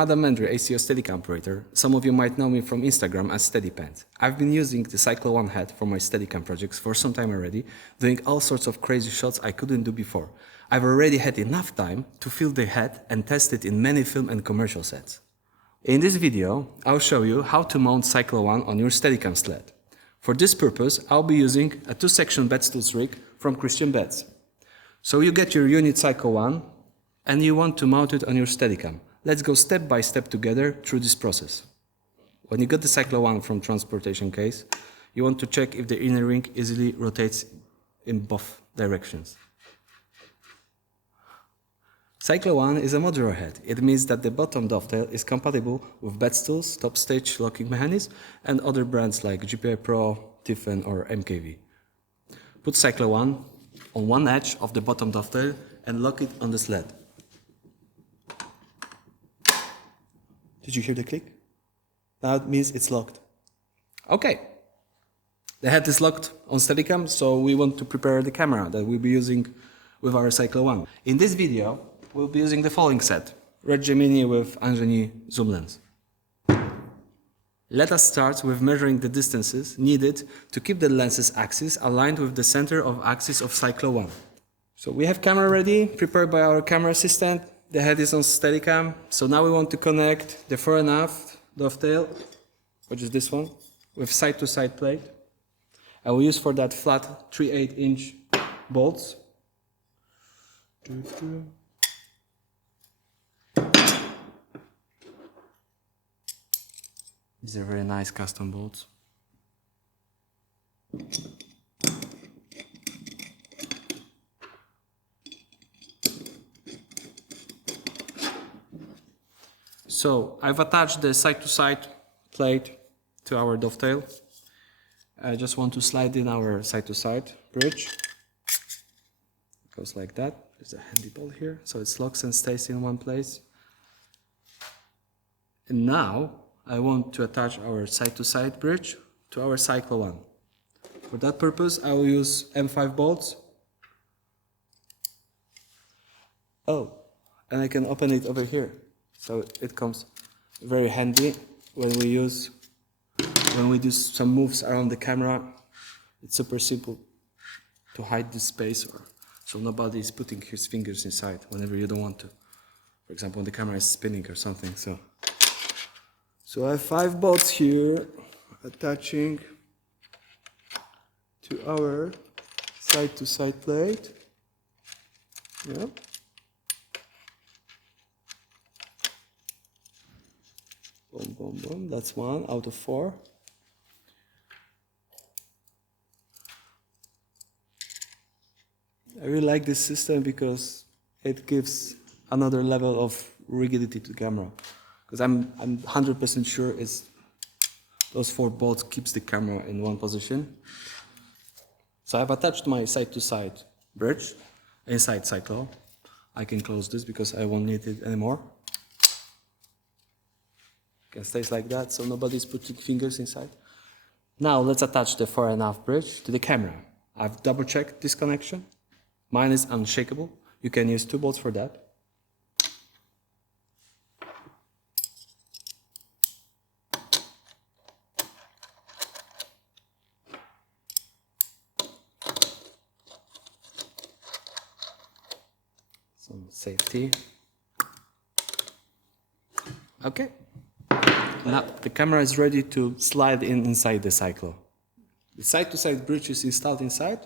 Adam Mendry, ACO Steadicam operator. Some of you might know me from Instagram as Steadypants. I've been using the Cyclo One head for my Steadicam projects for some time already, doing all sorts of crazy shots I couldn't do before. I've already had enough time to fill the head and test it in many film and commercial sets. In this video, I'll show you how to mount Cyclo One on your Steadicam sled. For this purpose, I'll be using a 2-section Betz Tools rig from Christian Betz. So you get your unit Cyclo One and you want to mount it on your Steadicam. Let's go step by step together through this process. When you get the Cyclo One from transportation case, you want to check if the inner ring easily rotates in both directions. Cyclo One is a modular head. It means that the bottom dovetail is compatible with Betz Tools, top stage locking mechanism, and other brands like GPI Pro, Tiffen or MKV. Put Cyclo One on one edge of the bottom dovetail and lock it on the sled. Did you hear the click? That means it's locked. Okay. The head is locked on Steadicam, so we want to prepare the camera that we'll be using with our Cyclo One. In this video, we'll be using the following set. Red Gemini with Angeny zoom lens. Let us start with measuring the distances needed to keep the lens's axis aligned with the center of axis of Cyclo One. So we have camera ready, prepared by our camera assistant. The head is on Steadicam, so now we want to connect the fore and aft dovetail, which is this one, with side-to-side plate. I will use for that flat 3/8" bolts. These are very nice custom bolts. So I've attached the side-to-side plate to our dovetail. I just want to slide in our side-to-side bridge. It goes like that. There's a handy bolt here, so it locks and stays in one place. And now I want to attach our side-to-side bridge to our Cyclo One. For that purpose, I will use M5 bolts. Oh, and I can open it over here. So it comes very handy when we do some moves around the camera. It's super simple to hide this space, or so nobody is putting his fingers inside whenever you don't want to. For example, when the camera is spinning or something. So I have 5 bolts here attaching to our side-to-side plate. Yeah. Boom, boom, boom. That's 1 out of 4. I really like this system because it gives another level of rigidity to the camera. Because I'm 100% sure those 4 bolts keeps the camera in one position. So I've attached my side-to-side bridge inside Cyclo. I can close this because I won't need it anymore. Can stay like that, so nobody's putting fingers inside. Now let's attach the fore and aft bridge to the camera. I've double-checked this connection. Mine is unshakable. You can use 2 bolts for that. Some safety. Okay. Now the camera is ready to slide inside the Cyclo. The side-to-side bridge is installed inside.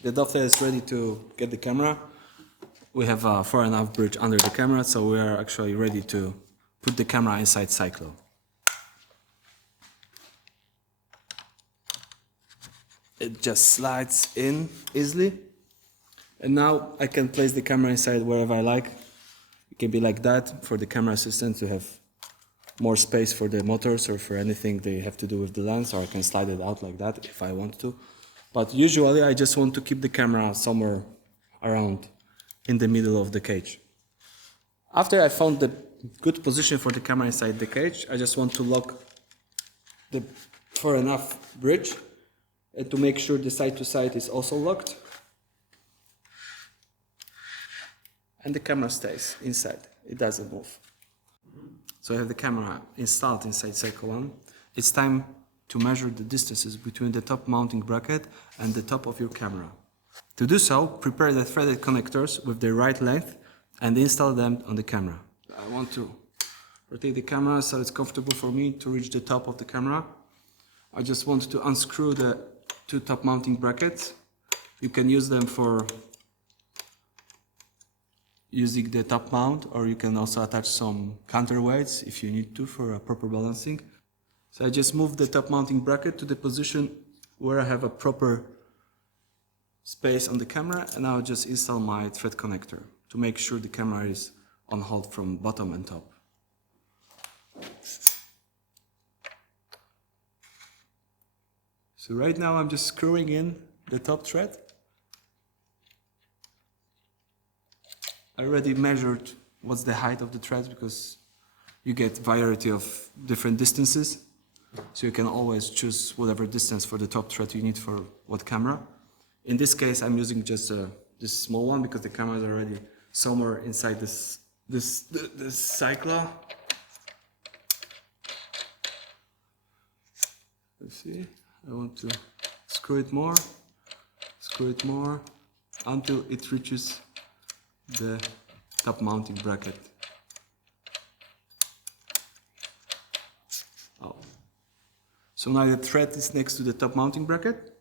The dovetail is ready to get the camera. We have a fore and aft bridge under the camera, so we are actually ready to put the camera inside Cyclo. It just slides in easily. And now I can place the camera inside wherever I like. It can be like that for the camera assistant to have more space for the motors or for anything they have to do with the lens, or I can slide it out like that if I want to. But usually I just want to keep the camera somewhere around in the middle of the cage. After I found the good position for the camera inside the cage, I just want to lock the fore and aft bridge and to make sure the side-to-side is also locked. And the camera stays inside, it doesn't move. So I have the camera installed inside Cyclo 1. It's time to measure the distances between the top mounting bracket and the top of your camera. To do so, prepare the threaded connectors with the right length and install them on the camera. I want to rotate the camera so it's comfortable for me to reach the top of the camera. I just want to unscrew the two top mounting brackets. You can use them for using the top mount, or you can also attach some counterweights if you need to for a proper balancing. So I just moved the top mounting bracket to the position where I have a proper space on the camera, and I'll just install my thread connector to make sure the camera is on hold from bottom and top. So right now I'm just screwing in the top thread. I already measured what's the height of the threads because you get variety of different distances. So you can always choose whatever distance for the top thread you need for what camera. In this case I'm using just this small one because the camera is already somewhere inside this Cyclo. Let's see, I want to screw it more until it reaches the top mounting bracket. Oh. So now the thread is next to the top mounting bracket,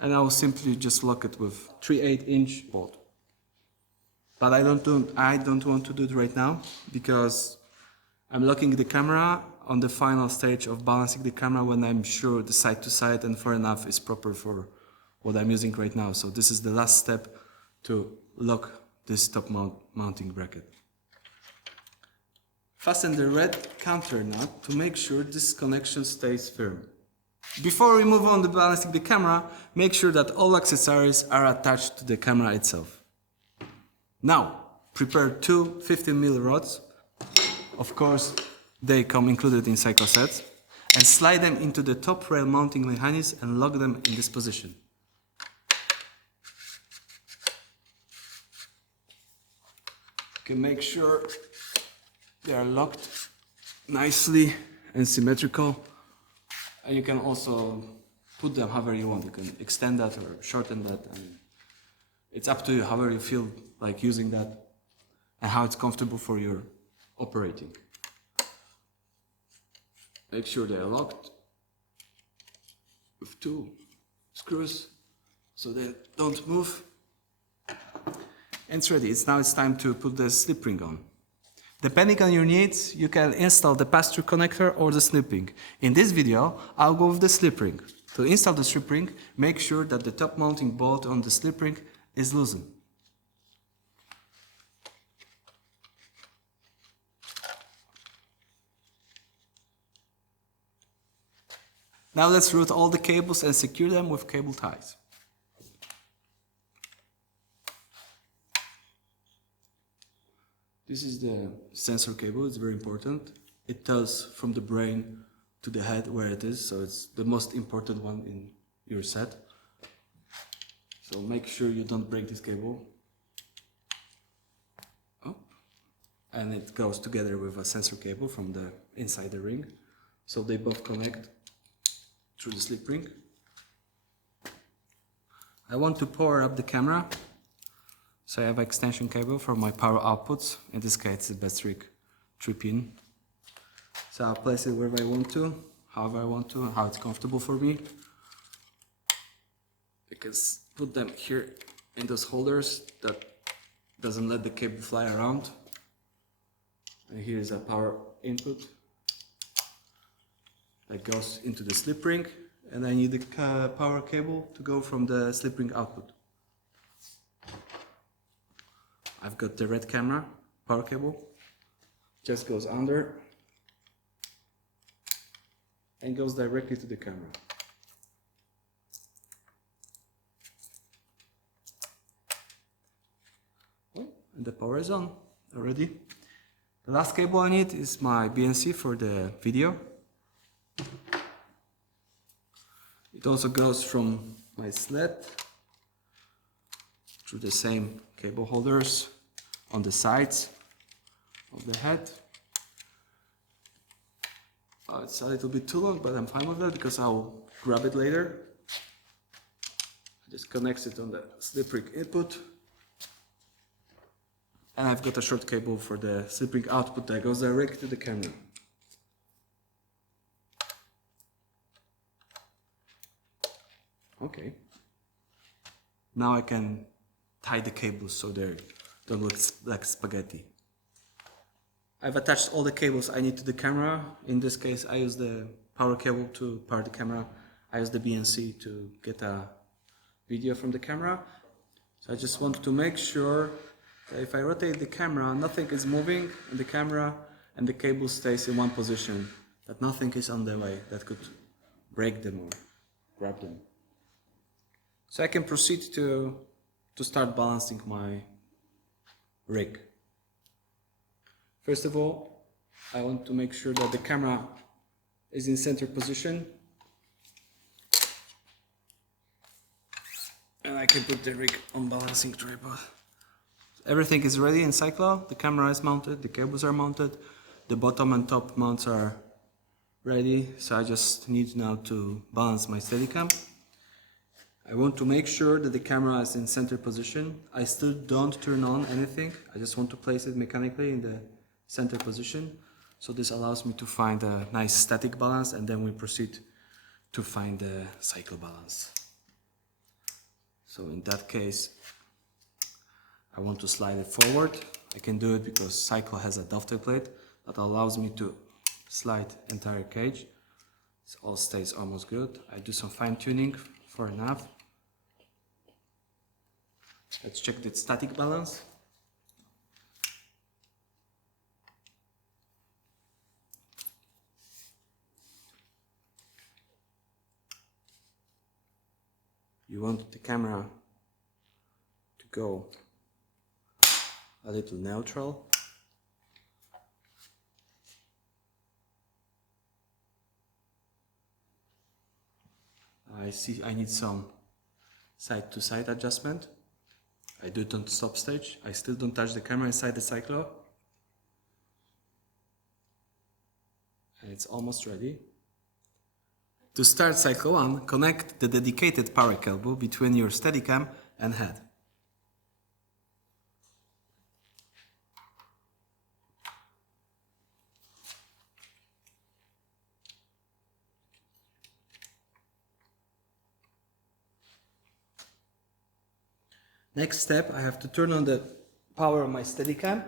and I will simply just lock it with 3/8" bolt. But I don't want to do it right now because I'm locking the camera on the final stage of balancing the camera when I'm sure the side to side and far enough is proper for what I'm using right now. So this is the last step to lock this top mounting bracket. Fasten the red counter nut to make sure this connection stays firm. Before we move on to balancing the camera, make sure that all accessories are attached to the camera itself. Now, prepare two 15mm rods. Of course, they come included in Cyclo sets, and slide them into the top rail mounting harness and lock them in this position. You can make sure they are locked nicely and symmetrical, and you can also put them however you want. You can extend that or shorten that, and it's up to you however you feel like using that and how it's comfortable for your operating. Make sure they are locked with two screws so they don't move. And it's ready. Now it's time to put the slip ring on. Depending on your needs, you can install the pass-through connector or the slip ring. In this video, I'll go with the slip ring. To install the slip ring, make sure that the top mounting bolt on the slip ring is loosened. Now let's route all the cables and secure them with cable ties. This is the sensor cable, it's very important. It tells from the brain to the head where it is, so it's the most important one in your set. So make sure you don't break this cable. Oh. And it goes together with a sensor cable from the inside the ring, so they both connect through the slip ring. I want to power up the camera, so I have an extension cable for my power outputs. In this case, the Betz 3-pin. So I'll place it wherever I want to, however I want to, and how it's comfortable for me. I can put them here in those holders that doesn't let the cable fly around. And here is a power input that goes into the slip ring, and I need the power cable to go from the slip ring output. I've got the red camera power cable, just goes under and goes directly to the camera. Oh, and the power is on already. The last cable I need is my BNC for the video. It also goes from my sled through the same cable holders on the sides of the head It's a little bit too long, but I'm fine with that because I'll grab it later. I just connect it on the slip ring input. And I've got a short cable for the slip ring output that goes directly to the camera. Okay. Now I can tie the cables so they don't look like spaghetti. I've attached all the cables I need to the camera. In this case, I use the power cable to power the camera. I use the BNC to get a video from the camera. So I just want to make sure that if I rotate the camera, nothing is moving in the camera and the cable stays in one position, that nothing is on the way that could break them or grab them. So I can proceed to start balancing my rig. First of all, I want to make sure that the camera is in center position. And I can put the rig on balancing tripod. Everything is ready in Cyclo. The camera is mounted, the cables are mounted, the bottom and top mounts are ready. So I just need now to balance my Steadicam. I want to make sure that the camera is in center position. I still don't turn on anything. I just want to place it mechanically in the center position. So this allows me to find a nice static balance, and then we proceed to find the cycle balance. So in that case, I want to slide it forward. I can do it because Cyclo has a dovetail plate that allows me to slide entire cage. So all stays almost good. I do some fine tuning for enough. Let's check the static balance. You want the camera to go a little neutral. I see I need some side-to-side adjustment. I do it on stop stage. I still don't touch the camera inside the Cyclo. And it's almost ready. To start Cyclo 1, connect the dedicated power cable between your Steadicam and head. Next step, I have to turn on the power of my Steadicam.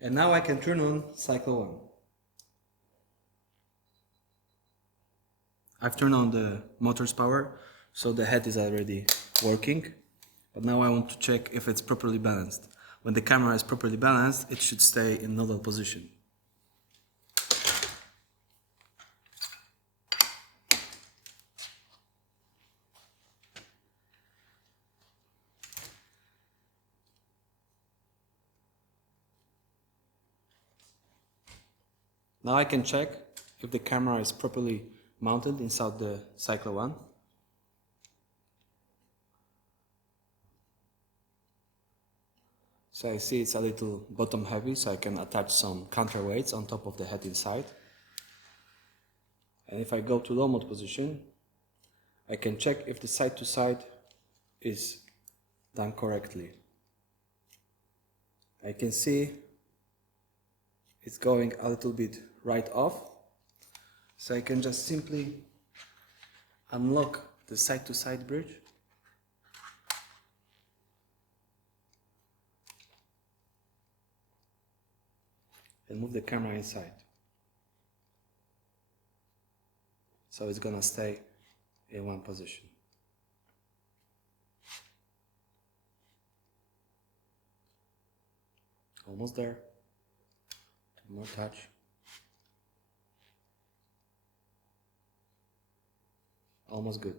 And now I can turn on Cyclo 1. I've turned on the motor's power, so the head is already working. But now I want to check if it's properly balanced. When the camera is properly balanced, it should stay in nodal position. Now I can check if the camera is properly mounted inside the Cyclo 1. So I see it's a little bottom heavy, so I can attach some counterweights on top of the head inside. And if I go to low mode position, I can check if the side to side is done correctly. I can see it's going a little bit right off. So I can just simply unlock the side-to-side bridge. And move the camera inside. So it's gonna stay in one position. Almost there. Two more touch. Almost good.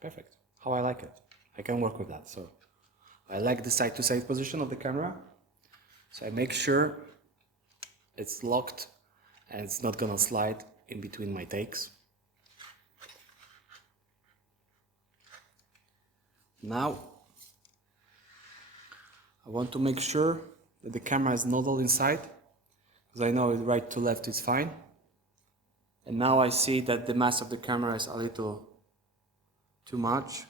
Perfect. How I like it. I can work with that. So I like the side-to-side position of the camera. So I make sure it's locked and it's not gonna slide in between my takes. Now I want to make sure that the camera is not all inside, because I know it right to left is fine. And now I see that the mass of the camera is a little too much,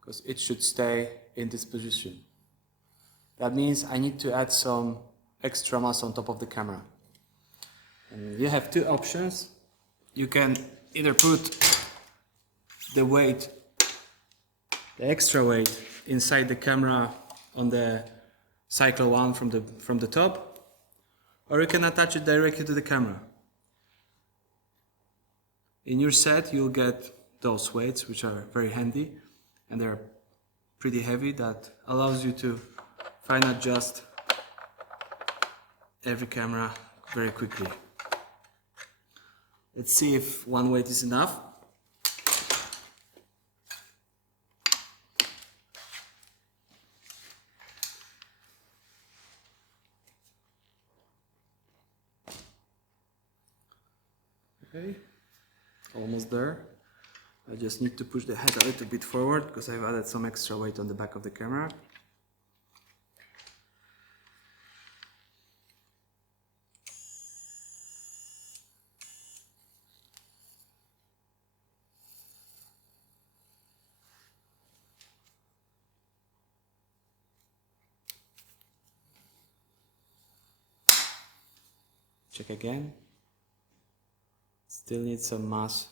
because it should stay in this position. That means I need to add some extra mass on top of the camera. And you have two options. You can either put the weight, the extra weight, inside the camera on the Cyclo one from the top, or you can attach it directly to the camera. In your set you'll get those weights, which are very handy, and they're pretty heavy. That allows you to fine adjust every camera very quickly. Let's see if one weight is enough. Okay, almost there. I just need to push the head a little bit forward because I've added some extra weight on the back of the camera. Check again. Still need some mass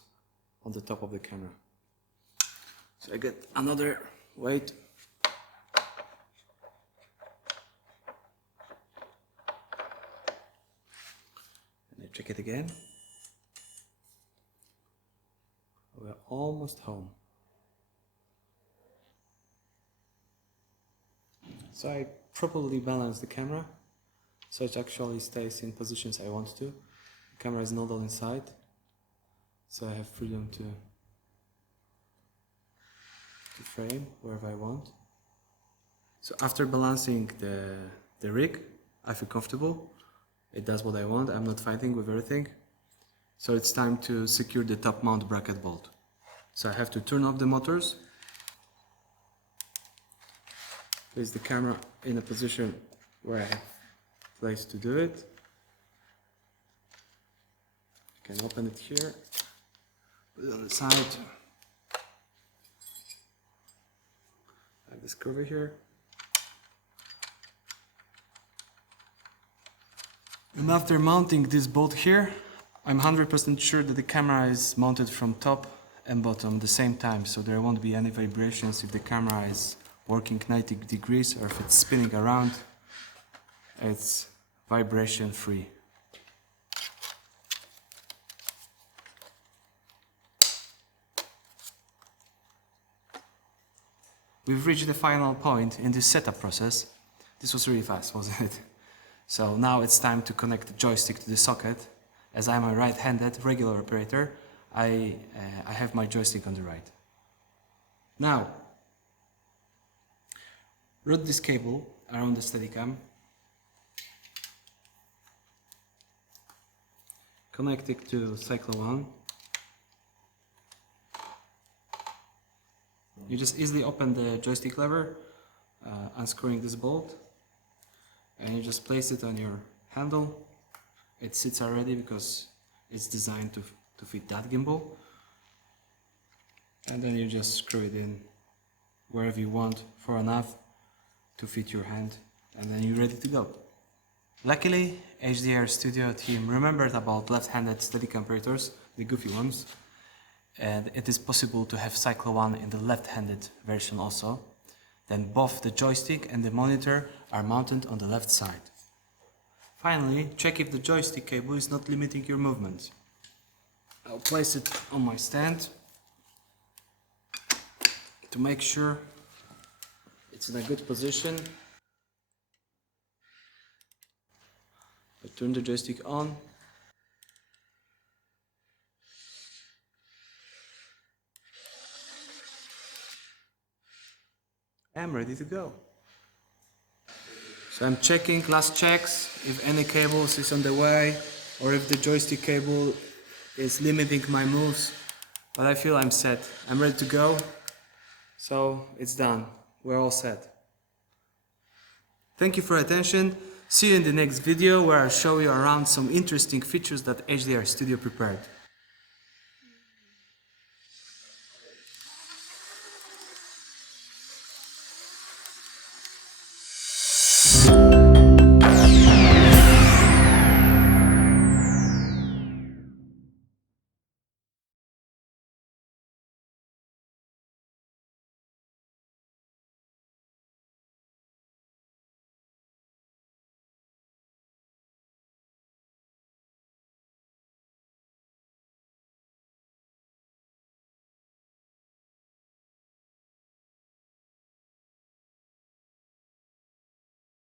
on the top of the camera. So I get another weight. And I check it again. We're almost home. So I properly balance the camera, so it actually stays in positions I want to. The camera is not all inside, so I have freedom to frame wherever I want. So after balancing the rig, I feel comfortable. It does what I want. I'm not fighting with everything. So it's time to secure the top mount bracket bolt. So I have to turn off the motors, place the camera in a position where I have place to do it. I can open it here, put it on the side. I have this cover here. And after mounting this bolt here, I'm 100% sure that the camera is mounted from top and bottom at the same time, so there won't be any vibrations if the camera is working 90 degrees or if it's spinning around. It's vibration free. We've reached the final point in this setup process. This was really fast, wasn't it? So now it's time to connect the joystick to the socket. As I'm a right-handed regular operator, I have my joystick on the right. Now, route this cable around the Steadicam. Connect it to Cyclo 1. You just easily open the joystick lever, unscrewing this bolt, and you just place it on your handle. It sits already because it's designed to fit that gimbal. And then you just screw it in wherever you want for enough to fit your hand, and then you're ready to go. Luckily, HDR Studio team remembered about left-handed Steadicam operators, the goofy ones, and it is possible to have Cyclo 1 in the left-handed version also. Then both the joystick and the monitor are mounted on the left side. Finally, check if the joystick cable is not limiting your movement. I'll place it on my stand to make sure it's in a good position. I turn the joystick on. I'm ready to go. So I'm checking last checks if any cables is on the way or if the joystick cable is limiting my moves, but I feel I'm set. I'm ready to go. So it's done. We're all set. Thank you for your attention. See you in the next video where I'll show you around some interesting features that HDR Studio prepared.